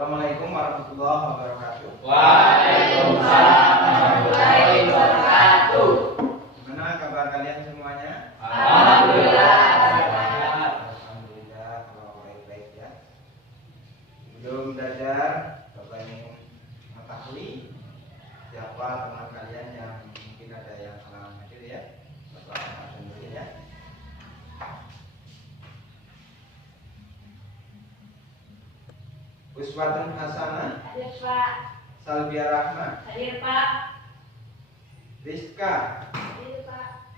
Assalamualaikum warahmatullahi wabarakatuh. Waalaikumsalam warahmatullahi wabarakatuh. Gimana kabar kalian semuanya? Alhamdulillah. Alhamdulillah, kalau baik-baik ya. Sebelum belajar, Bapak ingin mengetahui siapa teman kalian yang mungkin ada yang salah hadir ya. Bapak akan dulu ya. Uswatun Hasanah, Hadir Pak. Salbia Rahma, Hadir Pak. Rizka, Hadir Pak.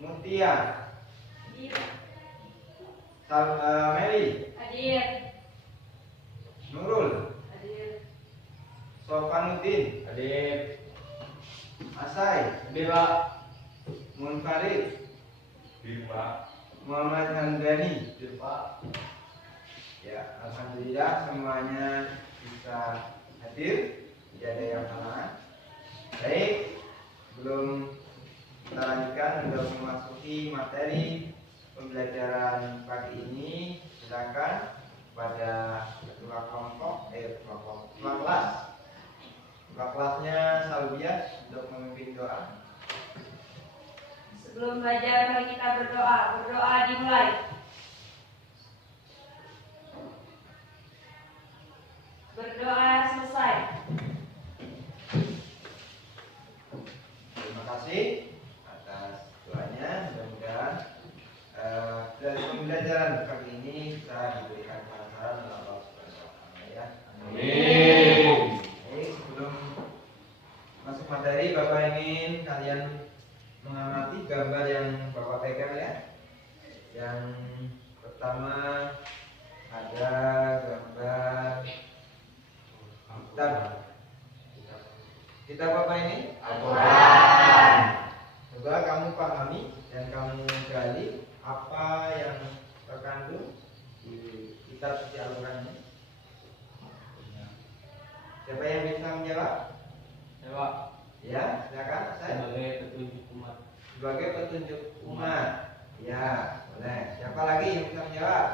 Mutia, Hadir. Meli, Hadir. Nurul, Hadir. Sofanuddin, Hadir. Asai, Hadir Pak. Munfarid, Hadir Pak. Muhammad Handani. Hadir Pak. Ya, alhamdulillah semuanya bisa hadir, tidak ada yang salah. Baik, belum kita lanjutkan untuk memasuki materi pembelajaran pagi ini. Silakan pada ketua kelompok, ketua kelas. Ketua kelasnya Salbiah untuk memimpin doa. Sebelum belajar mari kita berdoa. Berdoa dimulai. Berdoa selesai. Terima kasih atas doanya. Mudah-mudahan dari pembelajaran kali ini bisa diberikan kelancaran oleh Allah Subhanahu wa Ta'ala ya. Amin. Baik, sebelum masuk materi, Bapak ingin kalian mengamati gambar yang Bapak pegang ya. Yang pertama ada gambar kitab apa ini? Al-Quran. Coba kamu pahami dan kamu gali apa yang terkandung di kitab suci Al-Quran ini. Siapa yang bisa menjawab? Ya Pak. Ya, silakan. Saya Sebagai petunjuk umat. sebagai petunjuk umat. Ya, boleh. Siapa lagi yang bisa menjawab?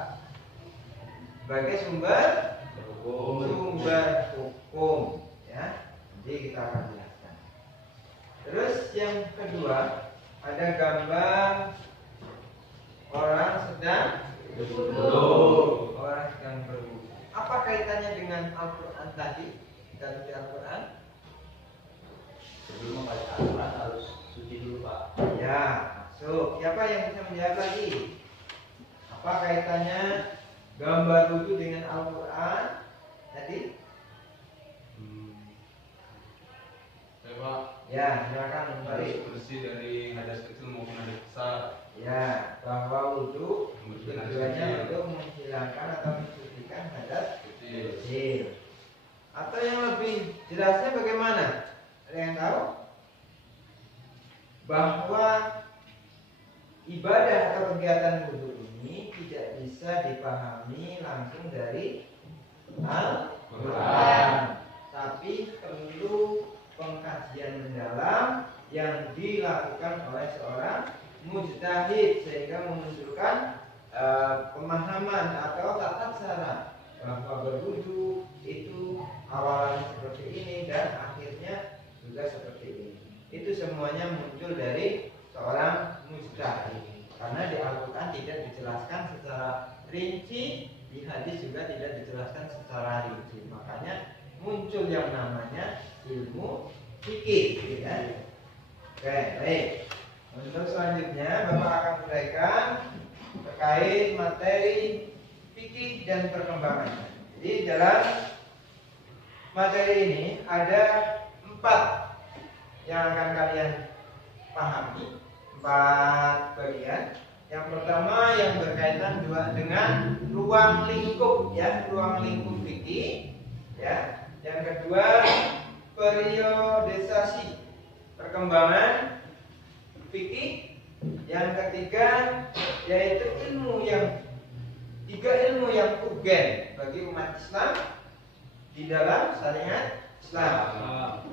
Sebagai sumber hukum. Ya, nanti kita akan jelaskan. Terus yang kedua ada gambar orang sedang Berwudu. Orang sedang berwudu. Apa kaitannya dengan Al-Quran tadi? Kita suci Al-Quran. Sebelum membaca Al-Quran harus suci dulu Pak. Ya, masuk. Siapa yang bisa menjawab lagi? Apa kaitannya gambar wudu dengan Al-Quran tadi? Ya Pak. Ya, silakan Harus kembali. bersih dari hadas kecil maupun hadas besar. Ya, bahwa wudu Membersihkan tujuannya kecil. untuk menghilangkan atau mensucikan hadas Kecil. kecil. Atau yang lebih jelasnya bagaimana? Ada yang tahu? Bahwa ibadah atau kegiatan wudu ini tidak bisa dipahami langsung dari Al-Quran, tapi perlu pengkajian mendalam yang dilakukan oleh seorang mujtahid sehingga memunculkan pemahaman atau tata cara bahwa berwudu itu awalnya seperti ini dan akhirnya juga seperti ini. Itu semuanya muncul dari seorang mujtahid. Karena di Al-Quran tidak dijelaskan secara rinci, di hadis juga tidak dijelaskan secara rinci. Makanya muncul yang namanya ilmu fikih, ya. Oke, baik. Untuk selanjutnya Bapak akan uraikan terkait materi fikih dan perkembangannya. Jadi dalam materi ini ada 4 yang akan kalian pahami, 4 bagian. Yang pertama yang berkaitan dengan ruang lingkup, ya, ruang lingkup fikih, ya. Yang kedua periodisasi perkembangan fikih. Yang ketiga yaitu tiga ilmu yang urgen bagi umat Islam di dalam syariat Islam.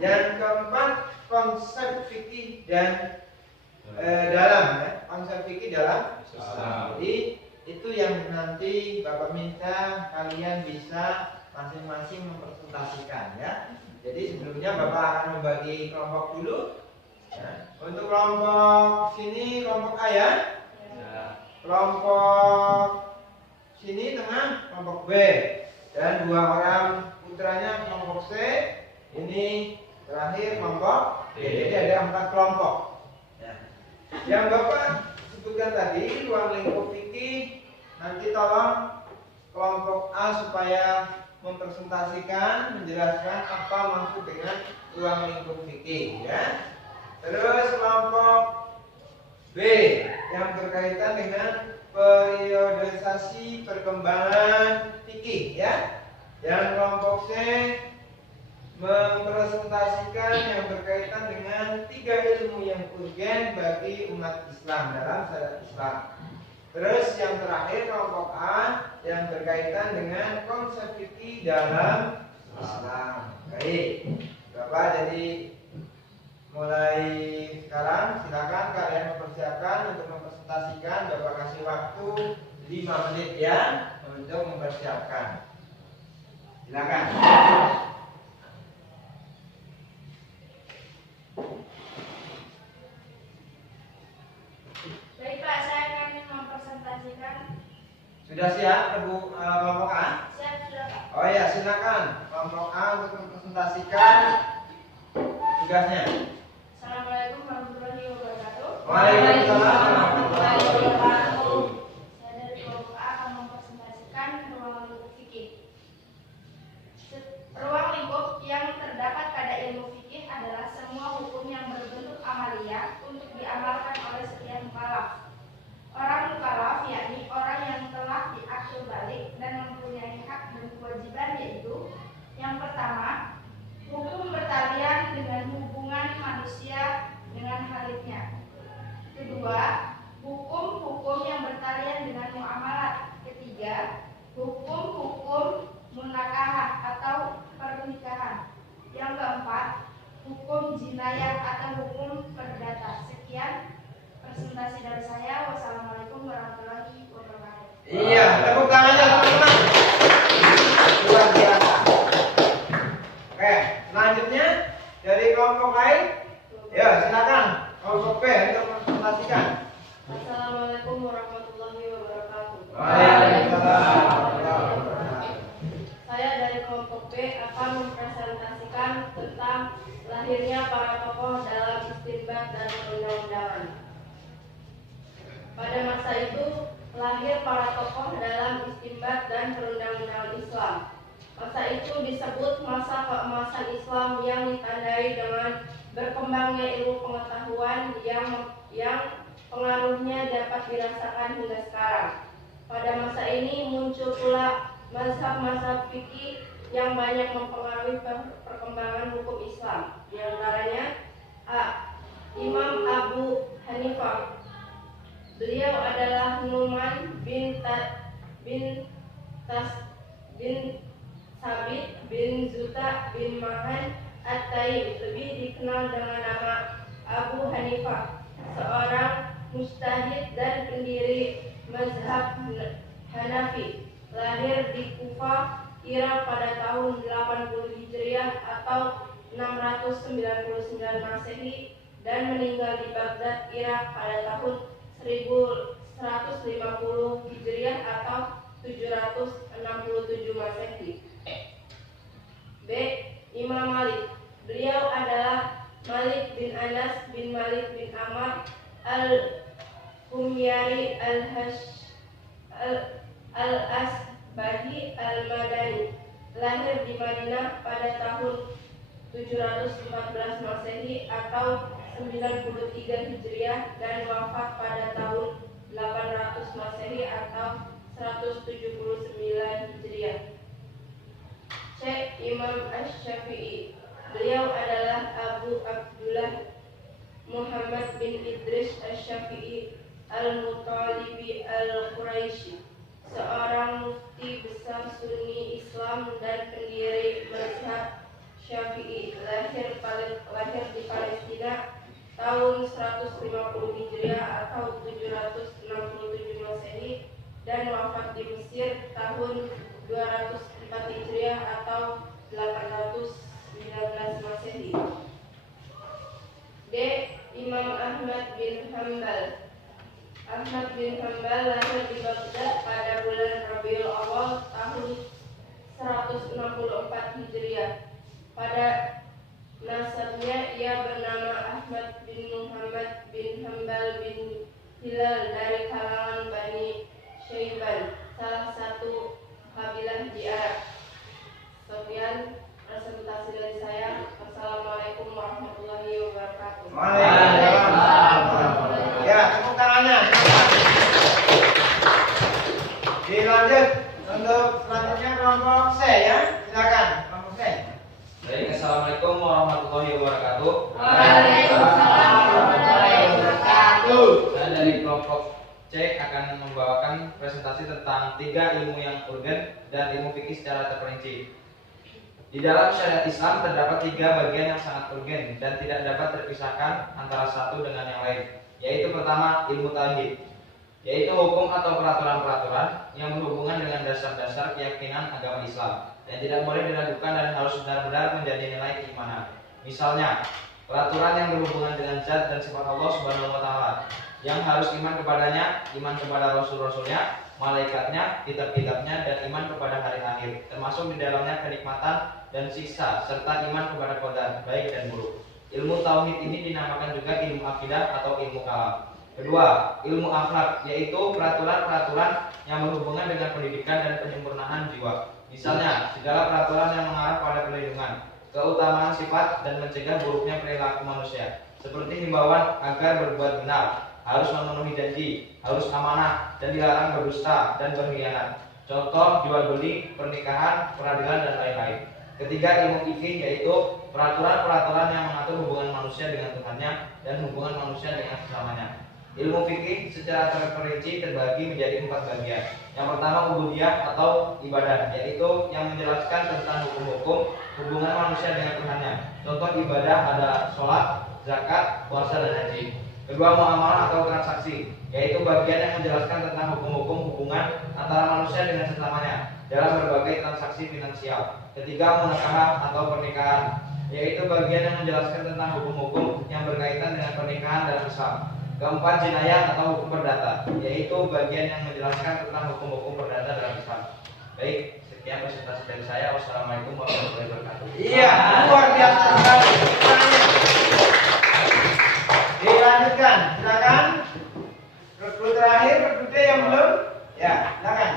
Yang keempat konsep fikih dan konsep fikih dalam Islam. Jadi itu yang nanti Bapak minta kalian bisa masing-masing mempresentasikan ya. Jadi sebelumnya Bapak akan membagi kelompok dulu. Ya. Untuk kelompok sini kelompok A ya. Kelompok sini tengah kelompok B. Dan 2 orang putranya kelompok C. Ini terakhir kelompok D. Jadi ada 4 kelompok. Nah, yang Bapak sebutkan tadi ruang lingkup fikih, nanti tolong kelompok A supaya mempresentasikan, menjelaskan apa maksud dengan ruang lingkup fikih ya. Terus kelompok B yang berkaitan dengan periodisasi perkembangan fikih ya. Yang kelompok C mempresentasikan yang berkaitan dengan 3 ilmu yang urgen bagi umat Islam dalam syariat Islam. Terus yang terakhir kelompok A yang berkaitan dengan konsep fikih dalam Islam. Baik, Bapak jadi mulai sekarang silakan kalian mempersiapkan untuk mempresentasikan. Bapak kasih waktu 5 menit ya untuk mempersiapkan. Silakan. Baik Pak, saya akan mempresentasikan. Sudah siap kelompok A? Siap sudah Pak. Oh ya, silakan kelompok A untuk mempresentasikan tugasnya. Assalamualaikum warahmatullahi wabarakatuh. Waalaikumsalam warahmatullahi wabarakatuh. Saya dari kelompok A akan mempresentasikan ruang lingkup fikih. Ruang lingkup yang terdapat pada ilmu fikih adalah semua hukum yang berbentuk amaliyah untuk diamalkan oleh setiap mukallaf. Orang mukallaf yakni orang yang telah diakil balik dan mempunyai hak dan kewajiban, yaitu yang pertama, hukum bertalian dengan hubungan manusia dengan khaliknya. Kedua, hukum-hukum yang bertalian dengan muamalat. Ketiga, hukum-hukum munakahat atau pernikahan. Yang keempat, hukum jinayah atau hukum perdata. Sekian presentasi dari saya. Wassalamualaikum warahmatullahi wabarakatuh. Iya, tepuk tangannya teman-teman. Luar biasa. Oke, selanjutnya dari kelompok lain. Ya, silakan kelompok B untuk mempresentasikan. Assalamualaikum warahmatullahi wabarakatuh. Waalaikumsalam warahmatullahi wabarakatuh. Saya dari kelompok B akan mempresentasikan tentang lahirnya para tokoh dalam istinbat dan perundang-undangan. Pada masa itu, lahir para tokoh dalam istinbat dan perundang-undangan Islam. Masa itu disebut masa keemasan Islam yang ditandai dengan berkembangnya ilmu pengetahuan yang pengaruhnya dapat dirasakan hingga sekarang. Pada masa ini muncul pula mazhab-mazhab fikih yang banyak mempengaruhi perkembangan hukum Islam. Di antaranya Imam Abu Hanifah. Beliau adalah Nu'man bin Sabit bin Zuta bin Mahan At-Taib, lebih dikenal dengan nama Abu Hanifah, seorang mujtahid dan pendiri mazhab Hanafi. Lahir di Kufah, Irak pada tahun 80 Hijriah atau 699 Masehi dan meninggal di Baghdad, Irak pada tahun 1150 Hijriah atau 767 Masehi. B. Imam Malik. Beliau adalah Malik bin Anas bin Malik bin Amr al-Humyari al-Asbahi al-Madani. Lahir di Madinah pada tahun 714 Masehi atau 93 Hijriah dan wafat pada tahun 800 Masehi atau 179 Hijriah. Syekh Imam Asy-Syafi'i. Beliau adalah Abu Abdullah Muhammad bin Idris Asy-Syafi'i Al-Muttalibi Al-Quraisy, seorang mufti besar Sunni Islam dan pendiri mazhab Syafi'i. Lahir di Palestina tahun 150 Hijriah atau 767 Masehi dan wafat di Mesir tahun 204 Hijriah atau 819 Masehi. D. Imam Ahmad bin Hanbal. Ahmad bin Hanbal lahir di Baghdad pada bulan Rabiul Awal tahun 164 Hijriah. Pada nasabnya ia bernama Ahmad bin Muhammad bin Hanbal bin Hilal dari kalangan Bani Syaiban, salah satu kabilah di Arab. Sekian presentasi dari saya. Wassalamualaikum warahmatullahi wabarakatuh. Waalaikumsalam. Ya, tepuk tangannya. Dilanjut untuk selanjutnya kelompok C ya. Silakan kelompok C. Baik, assalamualaikum warahmatullahi wabarakatuh. Waalaikumsalam warahmatullahi wabarakatuh. Saya dari kelompok C akan membawakan presentasi tentang 3 ilmu yang urgen dan ilmu fikih secara terperinci. Di dalam syariat Islam terdapat 3 bagian yang sangat urgen dan tidak dapat terpisahkan antara satu dengan yang lain, yaitu pertama ilmu tauhid, yaitu hukum atau peraturan-peraturan yang berhubungan dengan dasar-dasar keyakinan agama Islam yang tidak boleh diragukan dan harus benar-benar menjadi nilai keimanan. Misalnya, peraturan yang berhubungan dengan zat dan sifat Allah Subhanahu wa taala yang harus iman kepadanya, iman kepada rasul-rasulnya, malaikatnya, kitab-kitabnya, dan iman kepada hari akhir, termasuk di dalamnya kenikmatan dan siksa, serta iman kepada qadar, baik dan buruk. Ilmu tauhid ini dinamakan juga ilmu akidah atau ilmu kalam. Kedua, ilmu akhlak, yaitu peraturan-peraturan yang berhubungan dengan pendidikan dan penyempurnaan jiwa. Misalnya, segala peraturan yang mengarah pada perlindungan, keutamaan sifat, dan mencegah buruknya perilaku manusia, seperti himbauan agar berbuat benar, harus memenuhi janji, harus amanah, dan dilarang berdusta dan berkhianat. Contoh jual beli, pernikahan, peradilan, dan lain-lain. Ketiga, ilmu fikih, yaitu peraturan-peraturan yang mengatur hubungan manusia dengan Tuhannya dan hubungan manusia dengan sesamanya. Ilmu fikih secara terperinci terbagi menjadi 4 bagian. Yang pertama, ubudiyah atau ibadah, yaitu yang menjelaskan tentang hukum-hukum hubungan manusia dengan Tuhannya. Contoh ibadah adalah sholat, zakat, puasa, dan haji. Kedua, muamalah atau transaksi, yaitu bagian yang menjelaskan tentang hukum-hukum hubungan antara manusia dengan sesamanya dalam berbagai transaksi finansial. Ketiga, munakahah atau pernikahan, yaitu bagian yang menjelaskan tentang hukum-hukum yang berkaitan dengan pernikahan dalam Islam. Keempat, jinayah atau hukum perdata, yaitu bagian yang menjelaskan tentang hukum-hukum perdata dalam Islam. Baik, sekian presentasi dari saya. Wassalamualaikum warahmatullahi wabarakatuh. Iya, luar biasa sekali. Dilanjutkan, silakan. Rekrut terakhir, rekrut D yang belum. Ya, silakan.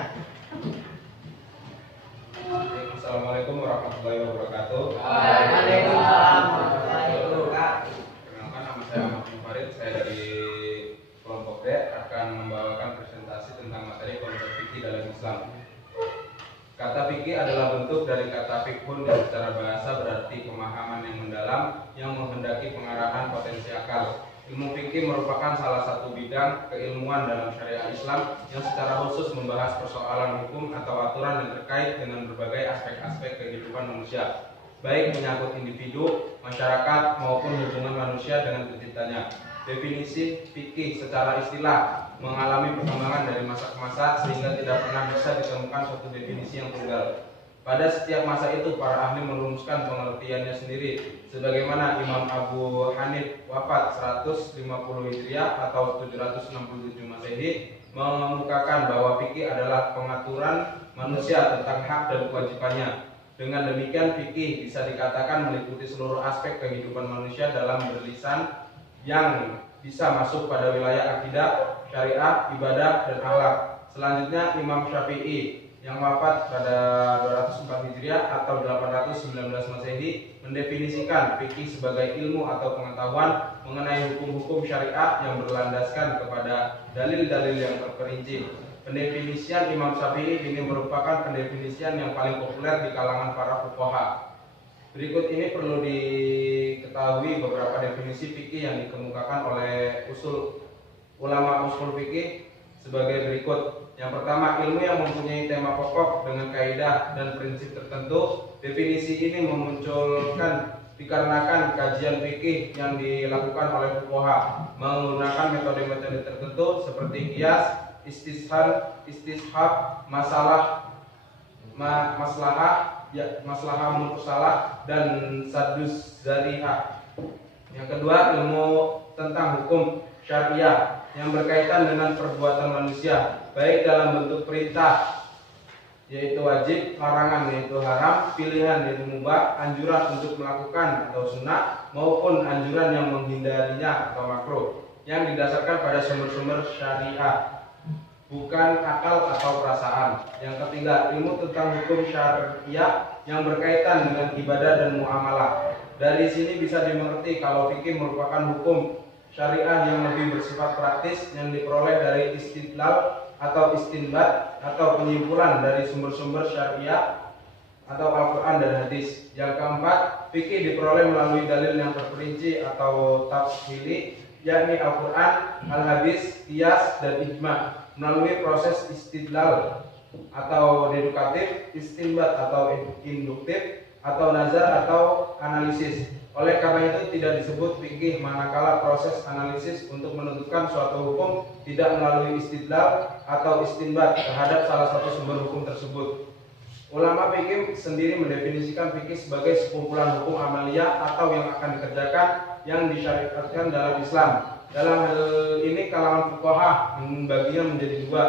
Assalamualaikum warahmatullahi wabarakatuh. Waalaikumsalam warahmatullahi wabarakatuh. Perkenalkan, nama saya Ahmad Mufarid. Saya dari kelompok D akan membawakan presentasi tentang materi konsep fikih dalam Islam. Kata fikih adalah bentuk dari kata fikhun yang secara bahasa berarti pemahaman yang mendalam yang menghendaki pengarahan potensi akal. Ilmu fikih merupakan salah satu bidang keilmuan dalam syariat Islam yang secara khusus membahas persoalan hukum atau aturan yang terkait dengan berbagai aspek-aspek kehidupan manusia, baik menyangkut individu, masyarakat, maupun hubungan manusia dengan penciptanya. Definisi fikih secara istilah mengalami perkembangan dari masa ke masa sehingga tidak pernah bisa ditemukan suatu definisi yang tunggal. Pada setiap masa itu para ahli merumuskan pengertiannya sendiri. Sebagaimana Imam Abu Hanif wafat 150 Hijriah atau 767 Masehi mengemukakan bahwa fikih adalah pengaturan manusia tentang hak dan kewajibannya. Dengan demikian fikih bisa dikatakan meliputi seluruh aspek kehidupan manusia dalam berlisan yang bisa masuk pada wilayah akidah, syariat, ibadah, dan akhlak. Selanjutnya Imam Syafi'i yang wafat pada 204 Hijriah atau 819 Masehi mendefinisikan fikih sebagai ilmu atau pengetahuan mengenai hukum-hukum syariat yang berlandaskan kepada dalil-dalil yang terperinci. Pendefinisian Imam Syafi'i ini merupakan pendefinisian yang paling populer di kalangan para fuqaha. Berikut ini perlu diketahui beberapa definisi fikih yang dikemukakan oleh ulama usul fikih sebagai berikut. Yang pertama, ilmu yang mempunyai tema pokok dengan kaidah dan prinsip tertentu. Definisi ini memunculkan dikarenakan kajian fikih yang dilakukan oleh fuqaha menggunakan metode-metode tertentu seperti qiyas, istishab maslahah mursalah dan sadus zariha. Yang kedua, ilmu tentang hukum syariah yang berkaitan dengan perbuatan manusia, baik dalam bentuk perintah yaitu wajib, larangan yaitu haram, pilihan yaitu mubah, anjuran untuk melakukan atau sunnah, maupun anjuran yang menghindarinya atau makruh, yang didasarkan pada sumber-sumber syariah, bukan akal atau perasaan. Yang ketiga, ilmu tentang hukum syariah yang berkaitan dengan ibadah dan muamalah. Dari sini bisa dimengerti kalau fikih merupakan hukum syariah yang lebih bersifat praktis yang diperoleh dari istidlal atau istinbat atau penyimpulan dari sumber-sumber syariah atau Al-Quran dan hadis. Yang keempat, fikih diperoleh melalui dalil yang terperinci atau tafsili, yakni Al-Quran, Al-Hadis, Qiyas, dan Ijma, melalui proses istidlal atau deduktif, istinbat atau induktif, atau nazar atau analisis. Oleh karena itu tidak disebut fikih manakala proses analisis untuk menentukan suatu hukum tidak melalui istidlal atau istinbat terhadap salah satu sumber hukum tersebut. Ulama fikih sendiri mendefinisikan fikih sebagai sekumpulan hukum amaliyah atau yang akan dikerjakan yang disyariatkan dalam Islam. Dalam hal ini kalangan fuqaha membaginya menjadi dua,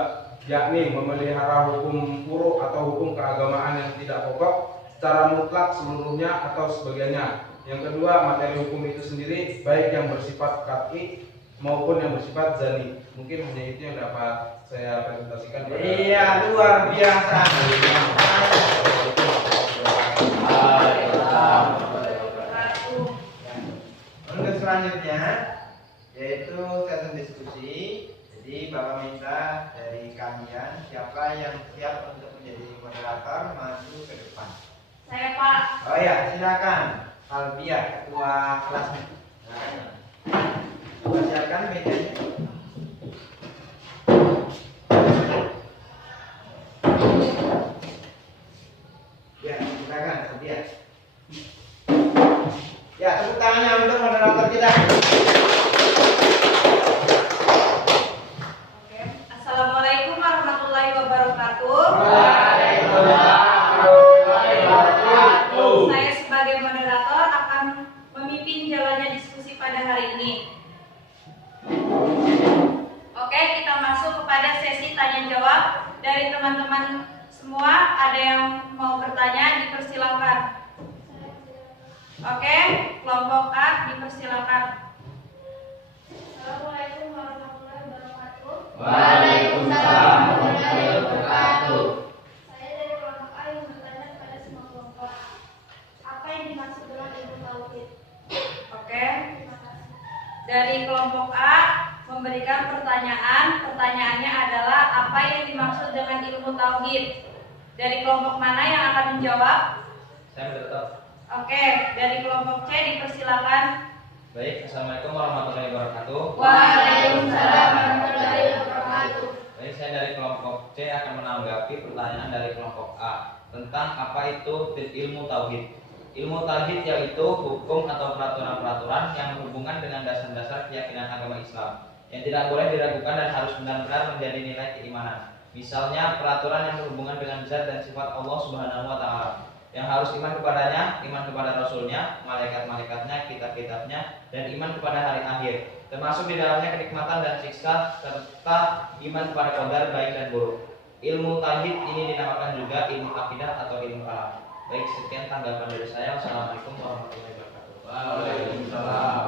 yakni memelihara hukum furu atau hukum keagamaan yang tidak pokok secara mutlak seluruhnya atau sebagiannya. Yang kedua, materi hukum itu sendiri baik yang bersifat qat'i maupun yang bersifat zani. Mungkin hanya itu yang dapat saya presentasikan. Iya, luar biasa. Untuk selanjutnya yaitu sesi diskusi. Jadi Bapak minta dari kalian siapa yang siap untuk menjadi moderator maju ke depan. Saya Pak. Oh ya, silakan. Albiah, ketua kelasnya. Silakan mejanya. Ya, silakan Albiah. Ya, tepuk tangannya untuk moderator kita. Oke. Assalamualaikum warahmatullahi wabarakatuh. Saya sebagai moderator akan memimpin jalannya diskusi pada hari ini. Oke, kita masuk kepada sesi tanya jawab dari teman-teman semua. Ada yang mau bertanya, dipersilakan. Oke, kelompok A dipersilakan. Assalamualaikum warahmatullahi wabarakatuh. Waalaikumsalam warahmatullahi wabarakatuh. Saya dari kelompok A yang bertanya kepada semua kelompok. Apa yang dimaksud dengan ilmu tauhid? Oke. Terima kasih. Dari kelompok A memberikan pertanyaan. Pertanyaannya adalah apa yang dimaksud dengan ilmu tauhid? Dari kelompok mana yang akan menjawab? Saya bertanya. Oke, dari kelompok C dipersilakan. Baik, assalamualaikum warahmatullahi wabarakatuh. Waalaikumsalam warahmatullahi wabarakatuh. Baik, saya dari kelompok C akan menanggapi pertanyaan dari kelompok A tentang apa itu ilmu tauhid. Ilmu tauhid yaitu hukum atau peraturan-peraturan yang berhubungan dengan dasar-dasar keyakinan agama Islam yang tidak boleh diragukan dan harus benar-benar menjadi nilai keimanan. Misalnya peraturan yang berhubungan dengan zat dan sifat Allah Subhanahu wa taala, yang harus iman kepadanya, iman kepada Rasulnya, malaikat-malaikatnya, kitab-kitabnya, dan iman kepada hari akhir, termasuk di dalamnya kenikmatan dan siksa, serta iman kepada qadar baik dan buruk. Ilmu tauhid ini dinamakan juga ilmu akidah atau ilmu kalam. Baik, sekian tanggapan dari saya. Wassalamualaikum warahmatullahi wabarakatuh. Waalaikumsalam.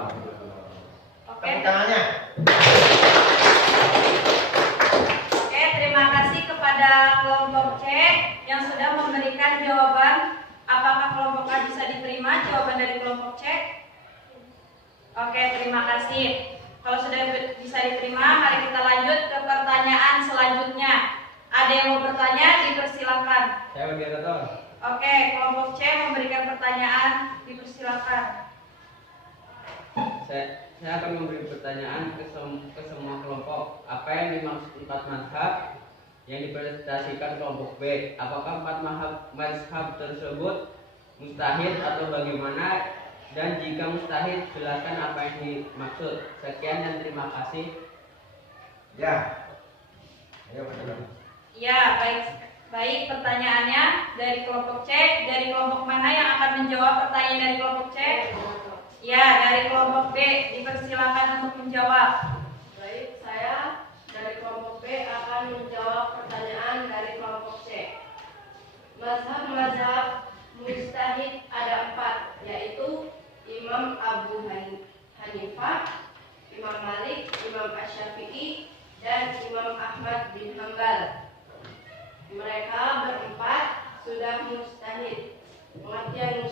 Oke. Tepuk tangannya. Oke, terima kasih kepada kelompok C yang sudah memberikan jawaban. Apakah kelompok A bisa diterima jawaban dari kelompok C? Oke, terima kasih. Kalau sudah bisa diterima, mari kita lanjut ke pertanyaan selanjutnya. Ada yang mau bertanya, dipersilakan. Saya moderator. Oke, kelompok C memberikan pertanyaan, dipersilakan. Saya akan memberi pertanyaan ke semua kelompok. Apa yang dimaksud 4 mazhab yang dipresentasikan kelompok B? Apakah 4 mazhab tersebut mustahil atau bagaimana? Dan jika mustahil, jelaskan apa yang dimaksud. Sekian dan terima kasih. Ya. Ayo, Mas. Ya, baik pertanyaannya dari kelompok C. Dari kelompok mana yang akan menjawab pertanyaan dari kelompok C? Ya, dari kelompok B. Dipersilakan untuk menjawab. Baik, saya dari kelompok B akan menjawab pertanyaan dari kelompok C. Mazhab mujtahid ada 4, yaitu Imam Abu Hanifah, Imam Malik, Imam Asy-Syafi'i, dan Imam Ahmad bin Hambal. Mereka berempat sudah mujtahid. Pengertian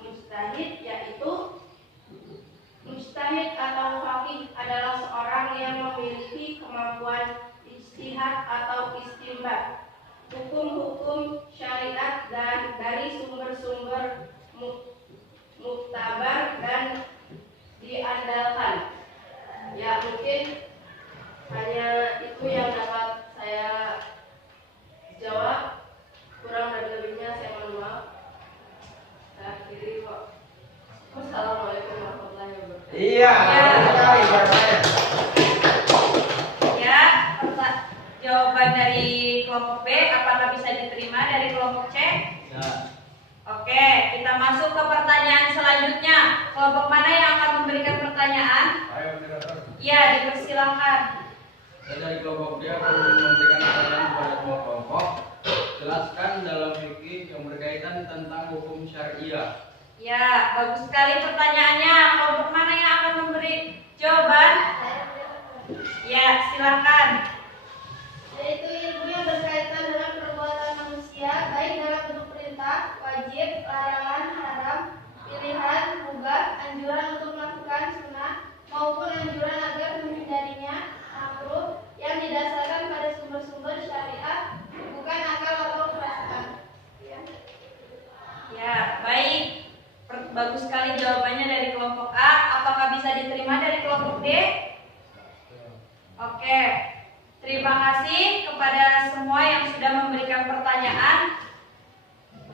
mujtahid yaitu mujtahid atau faqih adalah seorang yang memiliki kemampuan ijtihad atau istinbat hukum-hukum syariat dan dari sumber-sumber muktabar dan diandalkan. Ya, mungkin hanya itu yang dapat saya jawab. Kurang dan lebihnya saya mohon maaf. Saya akhiri, Pak. Wassalamualaikum warahmatullahi wabarakatuh. Iya, betul sekali jawabannya. Ya, jawaban dari kelompok B apakah bisa diterima dari kelompok C? Ya. Oke, kita masuk ke pertanyaan selanjutnya. Kelompok mana yang akan memberikan pertanyaan? Ayo, moderator. Ya, dipersilakan. Saya dari kelompok D akan memberikan pertanyaan kepada semua kelompok. Jelaskan dalam fikih yang berkaitan tentang hukum syariah. Ya, bagus sekali pertanyaannya. Kelompok mana yang akan memberi jawaban? Ya, silakan. Yaitu ilmu yang berkaitan dengan perbuatan manusia, baik dalam bentuk perintah, wajib, larangan, haram, pilihan, mubah, anjuran untuk melakukan sunnah, maupun anjuran agar menghindarinya, makruh, yang didasarkan pada sumber-sumber syariat, bukan akal atau perasaan. Ya, baik. Bagus sekali jawabannya dari kelompok A. Apakah bisa diterima dari kelompok D? Oke. Terima kasih kepada semua yang sudah memberikan pertanyaan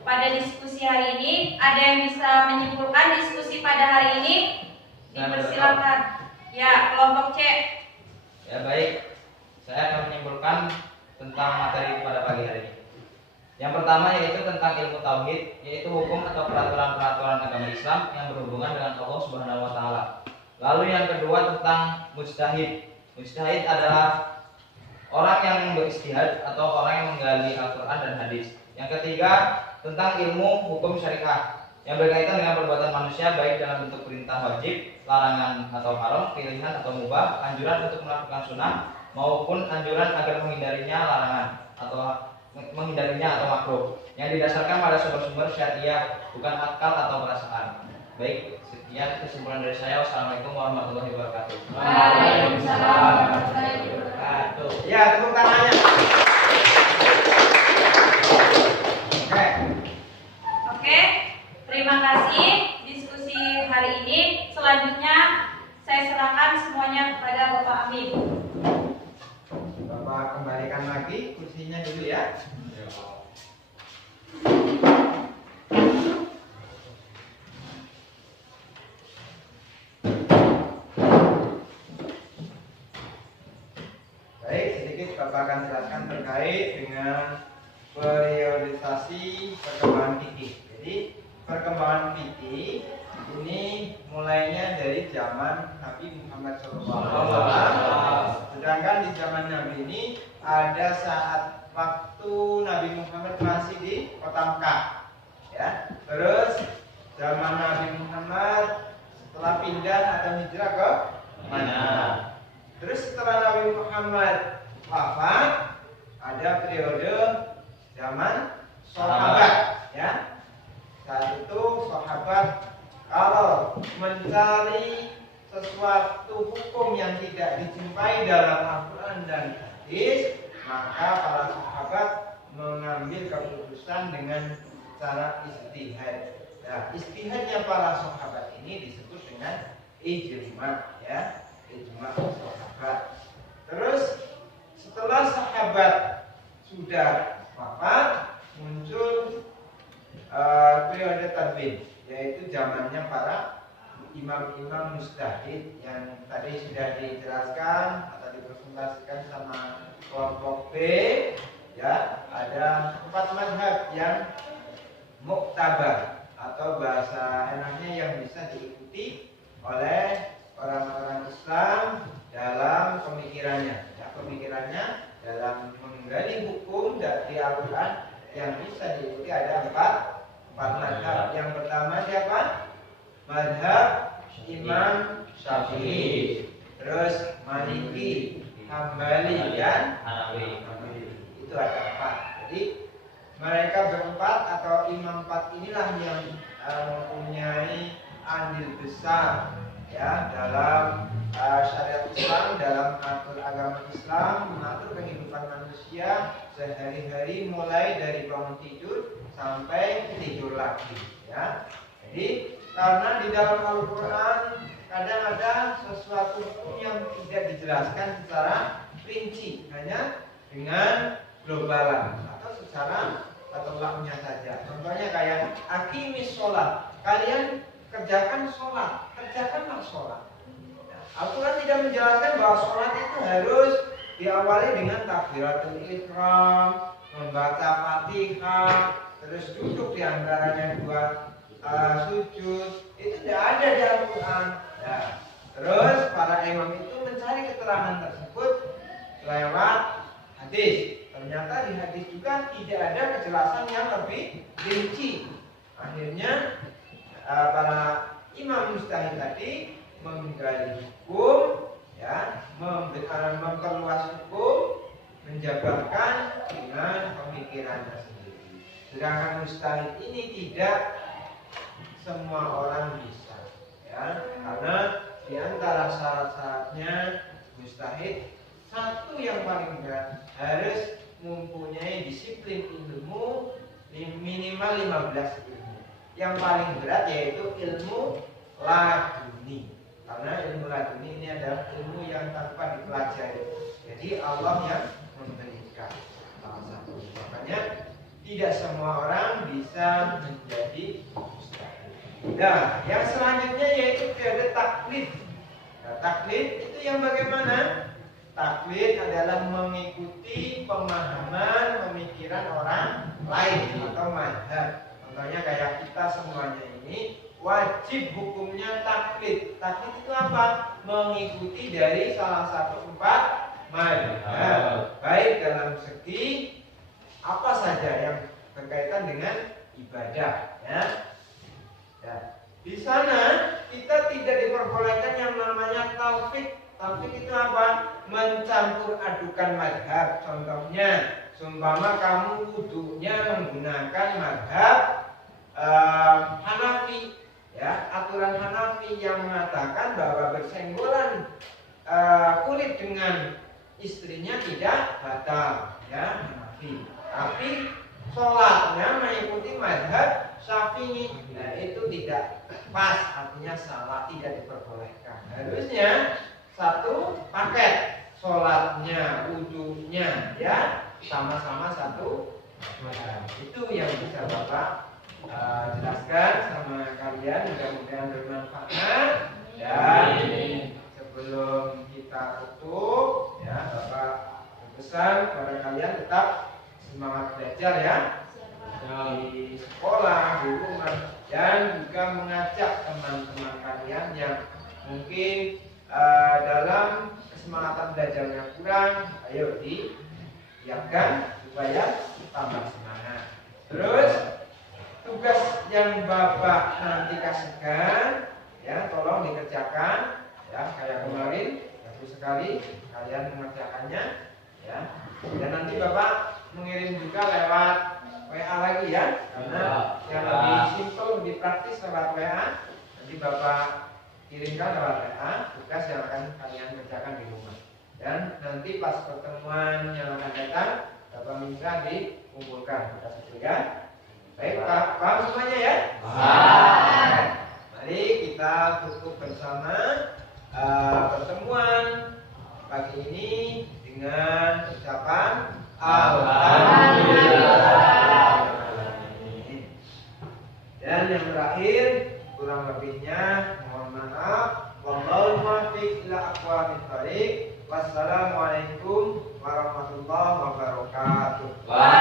pada diskusi hari ini. Ada yang bisa menyimpulkan diskusi pada hari ini? Dipersilakan. Ya, kelompok C. Ya baik, saya akan menyimpulkan tentang materi pada pagi hari ini. Yang pertama yaitu tentang ilmu tauhid, yaitu hukum atau peraturan-peraturan agama Islam yang berhubungan dengan Allah Subhanahu wa taala. Lalu yang kedua tentang mujtahid. Mujtahid adalah orang yang beristihad atau orang yang menggali Al-Qur'an dan hadis. Yang ketiga tentang ilmu hukum syariah yang berkaitan dengan perbuatan manusia baik dalam bentuk perintah wajib, larangan atau haram, pilihan atau mubah, anjuran untuk melakukan sunnah maupun anjuran agar menghindarinya, larangan atau makruh yang didasarkan pada sumber-sumber syariah bukan akal atau perasaan. Baik, sekian kesimpulan dari saya. Wassalamualaikum warahmatullahi wabarakatuh. Waalaikumsalam warahmatullahi wabarakatuh. Ya, tepuk tangannya. Oke. Oke, terima kasih diskusi hari ini. Selanjutnya saya serahkan semuanya kepada Bapak Amin. Bapak kembalikan lagi kursinya dulu ya. Baik, sedikit Bapak akan jelaskan terkait dengan periodisasi perkembangan fikih. Jadi perkembangan fikih ini mulainya dari zaman Nabi Muhammad SAW. Sedangkan di zaman Nabi ini ada saat waktu Nabi Muhammad masih di kota Mekah, ya. Terus zaman Nabi Muhammad setelah pindah atau hijrah ke mana? Terus setelah Nabi Muhammad wafat ada periode zaman sahabat, ya. Saat itu sahabat kalau mencari sesuatu hukum yang tidak dijumpai dalam Al-Quran dan hadis, maka para sahabat mengambil keputusan dengan cara ijtihad. Nah, ijtihadnya para sahabat ini disebut dengan ijma, ya, ijma sahabat. Terus setelah sahabat sudah wafat, muncul periode tadwin, yaitu zamannya para imam-imam mujtahid yang tadi sudah dijelaskan atau dipertemukan dipresentasikan sama kelompok B, ya, ada 4 mazhab yang muktabar atau bahasa enaknya yang bisa diikuti oleh orang-orang Islam dalam pemikirannya. Ya, pemikirannya dalam menggali hukum dari Al-Quran yang bisa diikuti ada 4 mazhab. Yang pertama siapa? Mazhab Imam Syafi'i, terus Maliki, Hambali, dan Hanafi. Itu ada 4. Jadi mereka berempat atau imam 4 inilah yang mempunyai andil besar, ya, dalam syariat Islam, dalam mengatur agama Islam, mengatur kehidupan manusia sehari-hari mulai dari bangun tidur sampai tidur lagi, ya. Jadi karena di dalam Al-Quran kadang ada sesuatu hukum yang tidak dijelaskan secara rinci, hanya dengan globalan atau secara telaahnya saja. Contohnya kayak aqimis sholat, kalian kerjakan sholat, kerjakanlah sholat. Al-Quran tidak menjelaskan bahwa sholat itu harus diawali dengan takbiratul ihram, membaca Fatihah, terus duduk di antaranya 2 sujud. Itu tidak ada di Al-Quran. Nah, terus para imam itu mencari keterangan tersebut lewat hadis. Ternyata di hadis juga tidak ada kejelasan yang lebih rinci. Akhirnya para imam mujtahid tadi menggali hukum, ya, memperluas hukum, menjabarkan dengan pemikirannya sendiri. Sedangkan mujtahid ini tidak semua orang bisa, ya, karena di antara syarat-syaratnya mujtahid, satu yang paling berat harus mempunyai disiplin ilmu minimal 15 ilmu. Yang paling berat yaitu ilmu laduni. Karena ilmu laduni ini adalah ilmu yang tanpa dipelajari. Jadi Allah yang memberikan salah satu. Makanya tidak semua orang bisa menjadi mujtahid. Nah, yang selanjutnya yaitu ada taklid. Nah, taklid itu yang bagaimana? Taklid adalah mengikuti pemahaman, pemikiran orang lain atau mazhab. Contohnya kayak kita semuanya ini wajib hukumnya taklid. Taklid itu apa? Mengikuti dari salah satu 4 mazhab. Baik dalam segi apa saja yang berkaitan dengan ibadah, ya. Ya. Di sana kita tidak diperbolehkan yang namanya taufik. Taufik itu apa? Mencampur adukan mazhab. Contohnya, seumpama kamu wudunya menggunakan mazhab Hanafi, ya, aturan Hanafi yang mengatakan bahwa bersenggolan kulit dengan istrinya tidak batal, ya, Hanafi. Tapi sholatnya mengikuti mazhab Syafi'i, nah itu tidak pas, artinya salah, tidak diperbolehkan. Harusnya satu paket, sholatnya, wudunya, ya, sama-sama satu mazhab. Itu yang bisa Bapak jelaskan sama kalian, mudah-mudahan bermanfaat. Dan sebelum kita tutup, ya, Bapak berpesan kepada kalian tetap semangat belajar, ya, di sekolah, di rumah, dan juga mengajak teman-teman kalian yang mungkin dalam kesemangatan belajarnya kurang, ayo diingatkan supaya tambah semangat. Terus tugas yang Bapak nanti kasihkan, ya, tolong dikerjakan, ya, kayak kemarin bagus sekali kalian mengerjakannya, ya. Dan nanti Bapak mengirim juga lewat WA lagi, ya, karena yang lebih simpel, lebih praktis lewat WA. Nanti Bapak kirimkan lewat WA tugas yang akan kalian kerjakan di rumah. Dan nanti pas pertemuan yang akan datang, Bapak minta dikumpulkan kita situ, ya. Baik, Pak, paham semuanya, ya? Paham. Mari kita tutup bersama pertemuan pagi ini dengan ucapan Alhamdulillah. Dan yang terakhir, kurang lebihnya mohon maaf. Wallahu muwaffiq ila aqwamit thoriq. Wassalamualaikum wabarakatuh. Waalaikumsalam.